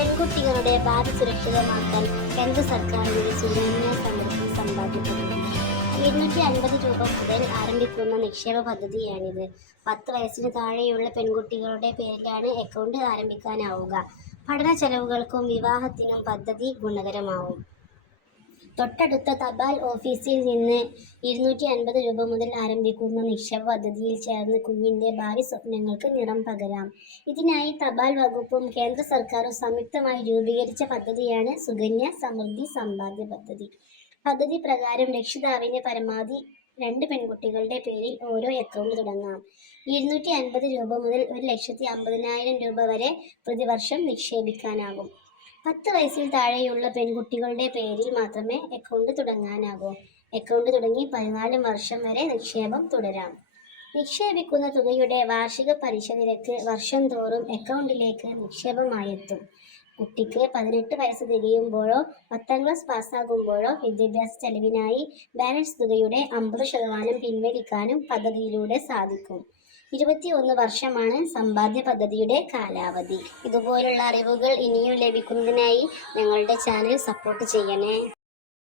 പെൺകുട്ടികളുടെ ഭാവി സുരക്ഷിതമാക്കാൻ കേന്ദ്ര സർക്കാരിന്റെ സുകന്യ സമൃദ്ധി സമ്പാദ്യ പദ്ധതി 250 രൂപ മുതൽ ആരംഭിക്കുന്ന നിക്ഷേപ പദ്ധതിയാണിത്. 10 വയസ്സിന് താഴെയുള്ള പെൺകുട്ടികളുടെ പേരിലാണ് അക്കൗണ്ട് ആരംഭിക്കാനാവുക. പഠന ചെലവുകൾക്കും വിവാഹത്തിനും പദ്ധതി ഗുണകരമാവും. തൊട്ടടുത്ത തപാൽ ഓഫീസിൽ നിന്ന് 250 രൂപ മുതൽ ആരംഭിക്കുന്ന നിക്ഷേപ പദ്ധതിയിൽ ചേർന്ന് കുഞ്ഞിന്റെ ഭാവി സ്വപ്നങ്ങൾക്ക് നിറം പകരാം. ഇതിനായി തപാൽ വകുപ്പും കേന്ദ്ര സർക്കാരും സംയുക്തമായി രൂപീകരിച്ച പദ്ധതിയാണ് സുകന്യ സമൃദ്ധി സമ്പാദ്യ പദ്ധതി. പദ്ധതി പ്രകാരം രക്ഷിതാവിന് പരമാവധി 2 പെൺകുട്ടികളുടെ പേരിൽ ഓരോ അക്കൗണ്ട് തുടങ്ങാം. 250 രൂപ മുതൽ 1,50,000 രൂപ വരെ പ്രതിവർഷം നിക്ഷേപിക്കാനാകും. 10 വയസ്സിൽ താഴെയുള്ള പെൺകുട്ടികളുടെ പേരിൽ മാത്രമേ അക്കൗണ്ട് തുടങ്ങാനാകൂ. അക്കൗണ്ട് തുടങ്ങി 14 വർഷം വരെ നിക്ഷേപം തുടരാം. നിക്ഷേപിക്കുന്ന തുകയുടെ വാർഷിക പലിശ നിരക്ക് വർഷം തോറും അക്കൗണ്ടിലേക്ക് നിക്ഷേപമായെത്തും. കുട്ടിക്ക് 18 വയസ്സ് തികയുമ്പോഴോ 10ാം ക്ലാസ് പാസ്സാകുമ്പോഴോ വിദ്യാഭ്യാസ ചെലവിനായി ബാലൻസ് തുകയുടെ 50% പിൻവലിക്കാനും പദ്ധതിയിലൂടെ സാധിക്കും. 21 വർഷമാണ് സമ്പാദ്യ പദ്ധതിയുടെ കാലാവധി. ഇതുപോലുള്ള അറിവുകൾ ഇനിയും ലഭിക്കുന്നതിനായി ഞങ്ങളുടെ ചാനൽ സപ്പോർട്ട് ചെയ്യണേ.